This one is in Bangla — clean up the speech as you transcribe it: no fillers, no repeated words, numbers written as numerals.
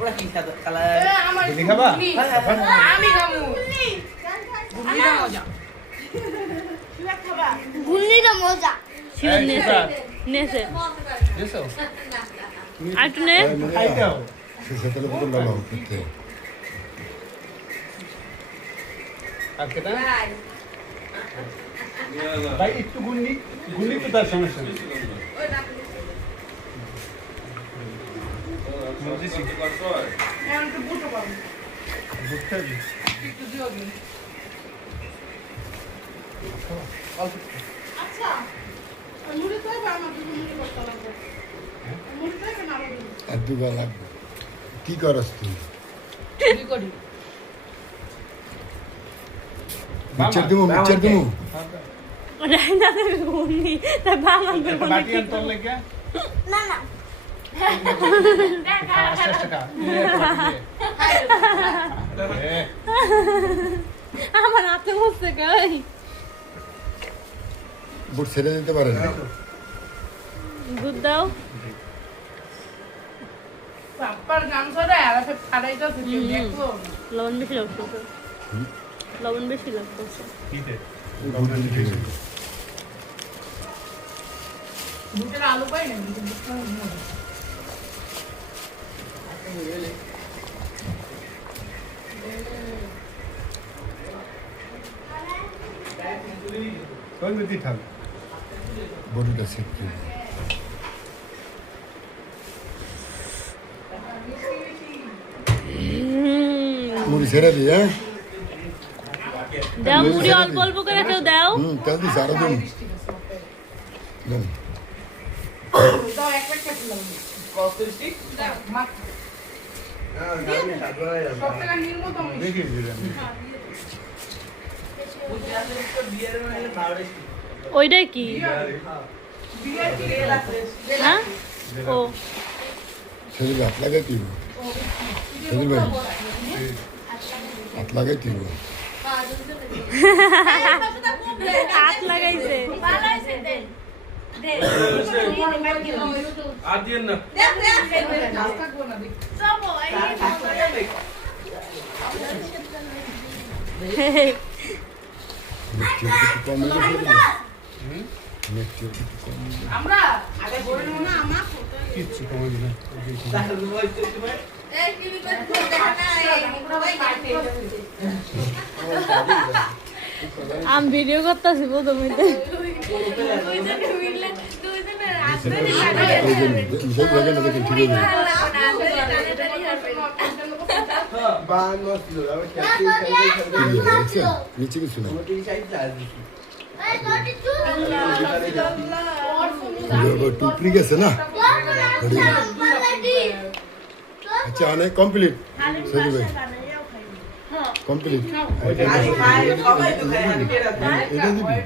ওরা কি কালার তুমি খাবা আমি খাবো গুল্লিটা মজা গুল্লিটা মজা শিবন নেছে নেছে এসো আর একটু নে খাইতে হবে সেটা বলতে ভালো খেতে আর কেটা ভাই একটু গুন্ডি গুন্ডি তো তার সমস্যা নেই এখন একটু বুটো পাবো বুঝতে হবে একটু দিও দিন আচ্ছা মুড়ি তো আমার দুটো মুড়ি করতে লাগবে মুড়ি তো না লাগবে আর দুগা লাগবে কি করস তুই কি করি মিক্সচার দিমু রাইনা দেবে গুন্নি তা বাঙাল একটা বেগুন বাটি আনতে হবে কি না না আস্তে খা আমার হাতে বসছে কই বুট ছেড়ে দিতে পারে না দুধ দাও পাপ্পার গান ধরে আর ফাড়াইতে থেকে দেখো লবণ বেশি লাগতো লবণ বেশি লাগতো দিতে বুট দিতে ঠিক আছে দুটের আলু পাই না দুটো কোন দিতে থাকবে বডিটা সেট করে মুড়ি ছেড়ে দি হ্যাঁ দাও মুড়ি অল্প অল্প করে কেউ দাও তেল দিস আরো দিন দেন দাও এক প্যাকেট খেলাম দাও মা সব টাকা নির্মত আমি দেখি দিবেন ওইটাই কি বিয়ের কি হ্যাঁ ও সেদিন হাত লাগাই দিব সেদিন ভাই হাত লাগাই দিব হাত লাগাইছে আর দিয়েন না নাস্তা করব না দেখ মিক্সচার একটু কম হয়ে মিক্সচার একটু কম আমরা আগে বলে নেব না আমার কিচ্ছু কমে দিবে এই কি করতে দেখা না এই ভাই কাটে আমি ভিডিও করতেছি প্রথমে এই যে মিশাই জায়গা না দেখেন ঠিক আছে দেখছেন নিচে কিছু না টুকরি গেছে না আচ্ছা অনেক কমপ্লিট সজি ভাই কমপ্লিট এটা দিবি